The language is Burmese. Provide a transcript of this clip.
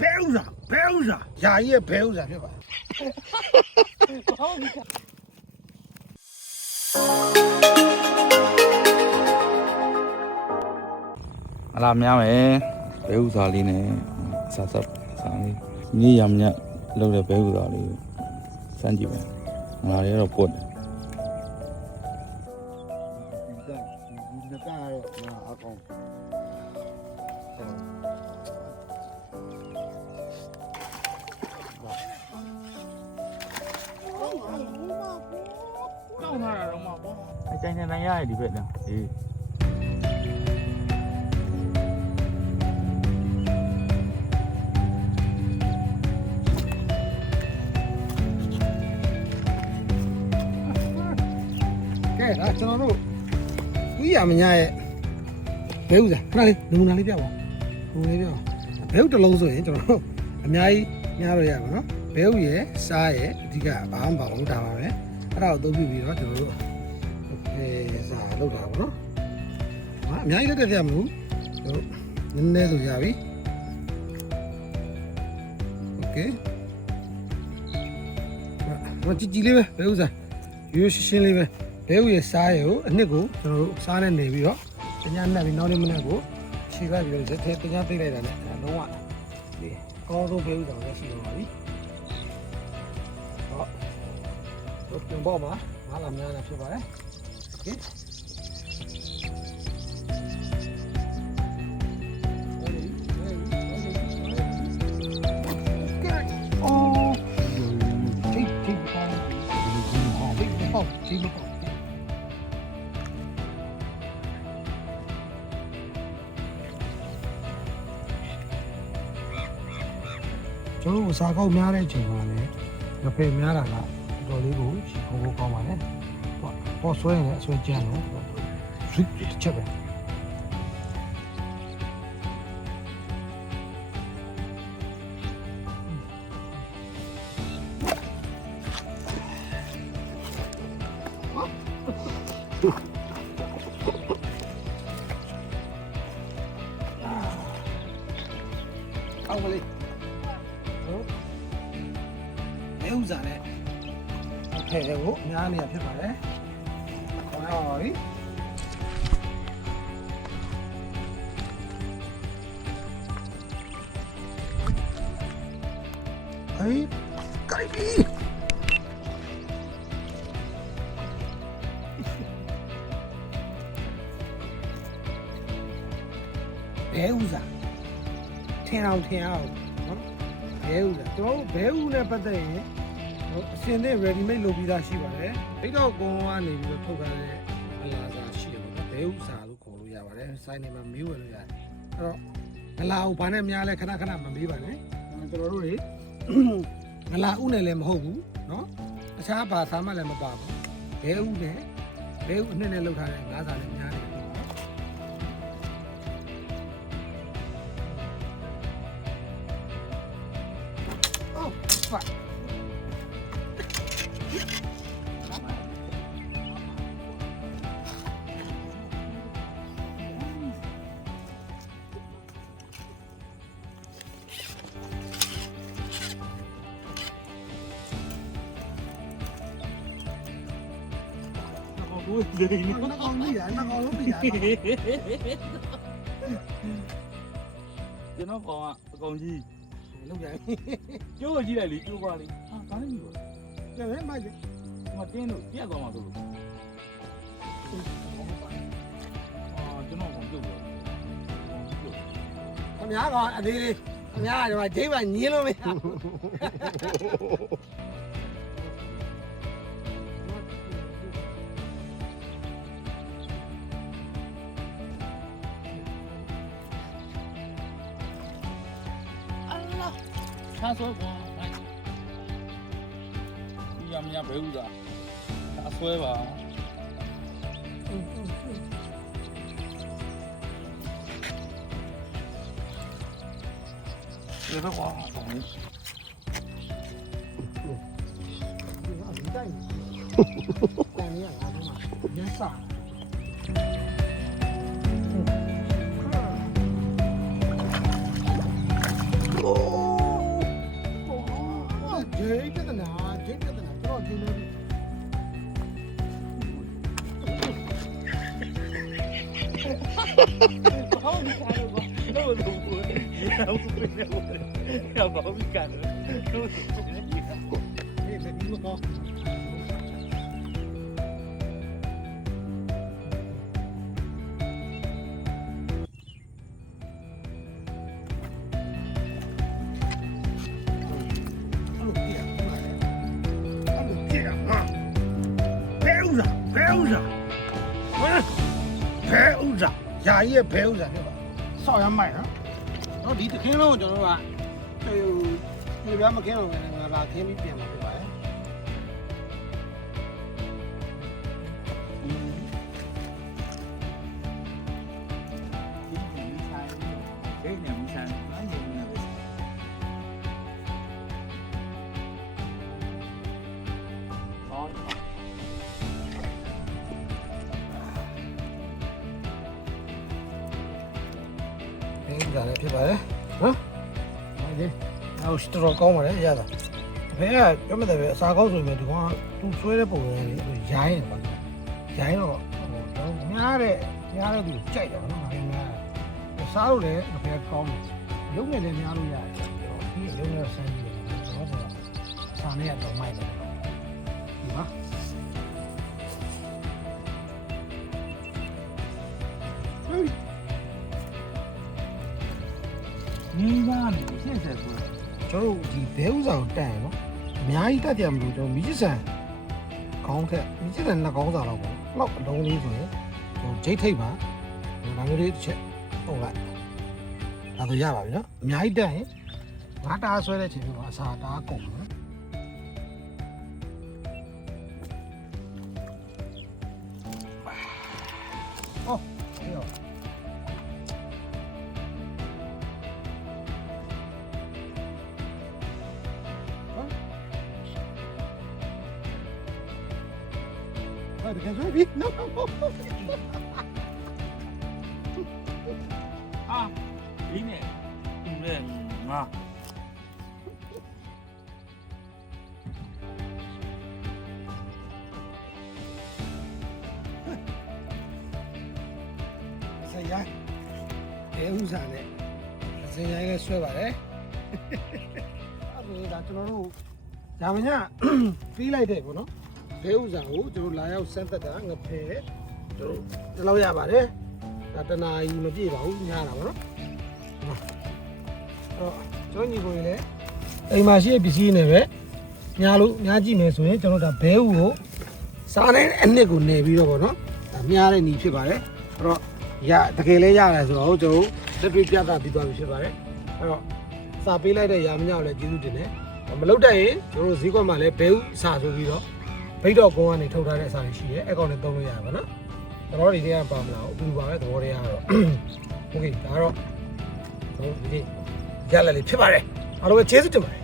ဘဲဥစားယာကြီးရဲ့ဘဲဥစားဖြစ်ပါအလားများမယ်ဘဲဥစားလေးနဲ့စားလေးမြေရမြတ်လုပ်တဲ့ဘဲဥစားလေးစမ်းကြည့်မယ်ငါလည်းတော့ပွတ်တယ်ဒီကတော့အကောင်ကောင်းလာတာတော့မပေါ့အကျဉ်းချင်းတိုင်းရရဒီဘက်တော့အေးကဲဒါကျွန်တော်တို့ကြီးရမညာရဲ့ဘဲဥစားခဏလေးနမူနာလေးပြပါနမူနာလေးပြပါဘဲဥတစ်လုံးဆိုရင်ကျွန်တော်တို့အများကြီးများတော့ရပါတော့ဘဲဥရဲ့စားရဲ့အဓိကဘာမှမပါဘူးဒါပါပဲအဲ့ဒါကိုအသုံးပြုပြီးတော့ကျွန်တော်တို့စားလောက်တာပါနော်ဟာအများကြီးလက်တက်ပြမလို့ကျွန်တော်နည်းနည်းဆိုရပြီโอเคမကြည့်လေးပဲဘဲဥစားရိုးရှင်းလေးပဲဘဲဥရဲ့စားရဲ့ကိုအနှစ်ကိုကျွန်တော်တို့စားနဲ့နေပြီးတော့တညနဲ့ပြီးနောက်နေ့မနေ့ကိုခြေလိုက်ပြီးတော့ဇက်ထဲတညသိလိုက်တာနဲ့လုံးဝဒီအကောင်းဆုံးဘဲဥဆောင်ရရှိတော့ပါပြီဟောပြန်ပေါ့မှာငါလာများလာဖြစ်ပါတယ်โอเคကျွန်တော်စာကောက်များတဲ့အချိန်မှာလည်းငဖယ်များတာကတော်လေးကိုချီခိုးခိုးကောင်းပါလေပေါ့ဆွဲရင်လည်းအဆွဲကြမ်းတော့ဇွတ်တစ်ချက်ပဲအောင်ပါလေဘဲဥစားနဲ့ဖဲကိုအများနေရဖြစ်ပါတယ်။ခေါင်းရပါပြီ။ဟေးကိုက်ပြီဘဲဥစားထင်အောင်နော်ဘဲဥစားကျွန်တော်ဘဲဥနဲ့ပတ်သက်ရင်အစင်းနဲ့ ready made လုပ်ပြီးသားရှိပါတယ်။အဲ့တော့ကွန်ကနေပြီးတော့ထုတ်ထားတဲ့အလားစားရှိတယ်ပေါ့နော်။ဘဲဥစားလို့ခေါ်လို့ရပါတယ်။စိုင်းနေမှာမေးဝင်လို့ရတယ်။အဲ့တော့ငလာဥဘာနဲ့များလဲခဏမမေးပါနဲ့။ကျွန်တော်တို့တွေငလာဥနဲ့လည်းမဟုတ်ဘူးနော်။အခြားဘာစားမှလည်းမပါဘူး။ဘဲဥနဲ့ဘဲဥအနှစ်နဲ့လုပ်ထားတဲ့ငါးစားလည်းများတယ်ပေါ့နော်။ Oh fuck Ui, nó con như vậy, nó con lúc như vậy. Chứ nó còn gì? Lúc vậy. Chú ở gì đây lý chú qua đi. À, có cái gì rồi? Trời hết mai vậy. Mà trên rồi, tiếc vào mà rồi. Chú nó còn chú rồi. Con nhá con, đi đi. Con nhá rồi mà chế bà nhiên luôn đi. Sao số qua này. Nhầm bể u ra. Đã xuôi vào. Đưa nó qua. Con nhá là mà. Nhá xả. Oh. ယာကြီးရဲ့ဘဲဥစားဖြစ်ပါဆောက်ရမိုက်နော်ဒီတခင်းလုံးကိုကျွန်တော်တို့ကဒီပြားမခင်းတော့လည်းငါလာခင်းပြီးပြင်မှာဖြစ်ပါတယ်ဒီကလည်းဖြစ်ပါတယ်နော်ဒီနောက်စတော်ကောင်းပါလေရတာအဖေကပြောမှတယ်ပဲအစာကောင်းဆိုရင်ဒီကောင်သူဆွဲတဲ့ပုံစံလေးရိုင်းတယ်ပါရိုင်းတော့များတဲ့သူကြိုက်တယ်နော်ဒါပေမဲ့စားလို့လည်းအဖေကကောင်းတယ်ရုပ်နဲ့လည်းများလို့ရတယ်ဒီရုပ်နဲ့ဆန်းကြည့်တယ်တော့စာနဲ့တော့မိုက်တယ်ဒီပါ你家里现在不？ကျွန်တော်ဒီဘဲဥစားကိုတက်ရနော်အများကြီးတက်ကြမလို့ကျွန်တော်မီးစံခေါင်းထက်မီးစံနှစ်ခေါင်းစားတော့ပေါ့လောက်အလုံးလေးဆိုရင်ကျွန်တော်ဂျိတ်ထိပ်ပါဒါမျိုးလေးတစ်ချက်ဟုတ်လားဒါဆိုရပါပြီနော်အများကြီးတက်ရင်ငါးတားဆွဲတဲ့ချိန်မှာအစာတားကုန်နော်哦，没有。快点，快点！No。啊，里面，啊。ဆရာဘဲဥစားနဲ့ဆရာရဲ့ဆွဲပါတယ်အဲ့ဒါကျွန်တော်တို့ဒါမှညပြီးလိုက်တဲ့ပေါ့နော်ဘဲဥစားကိုကျွန်တော်လာရောက်စမ်းသက်တာငဖဲကျွန်တော်ဒီလောက်ရပါတယ်ဒါတနာကြီးမပြည့်ပါဘူးညားတာပေါ့နော်အဲ့တော့ကျွန်တော်ညီကိုလည်းအိမ်မှာရှိတဲ့ပစ္စည်းနဲ့ပဲညားလို့ညားကြည့်မယ်ဆိုရင်ကျွန်တော်ဒါဘဲဥကိုစားတဲ့အနှစ်ကိုနေပြီးတော့ပေါ့နော်ဒါမြားတဲ့ညီဖြစ်ပါတယ်အဲ့တော့ရတကယ်လဲရတယ်ဆိုတော့ကျွန်တော်လက်တွေ့ပြသပြီးသွားပြီဖြစ်ပါတယ်အဲ့တော့စာပေးလိုက်တဲ့ရာမညောက်လည်းကျေးဇူးတင်တယ်မလုပ်တတ်ရင်ကျွန်တော်ဈေးကွက်မှာလည်းဘဲဥစာဆိုပြီးတော့ဘိတ်တော့ကုန်းကနေထုတ်ထားတဲ့အစာတွေရှိတယ်အဲ့ကောင်နဲ့သုံးလို့ရပါနော်ကျွန်တော်ဒီနေ့ကပါမလားအတူပါပဲသဘောတရားကတော့โอเคဒါတော့ဒီရလာလေးဖြစ်ပါတယ်အားလုံးပဲကျေးဇူးတင်ပါတယ်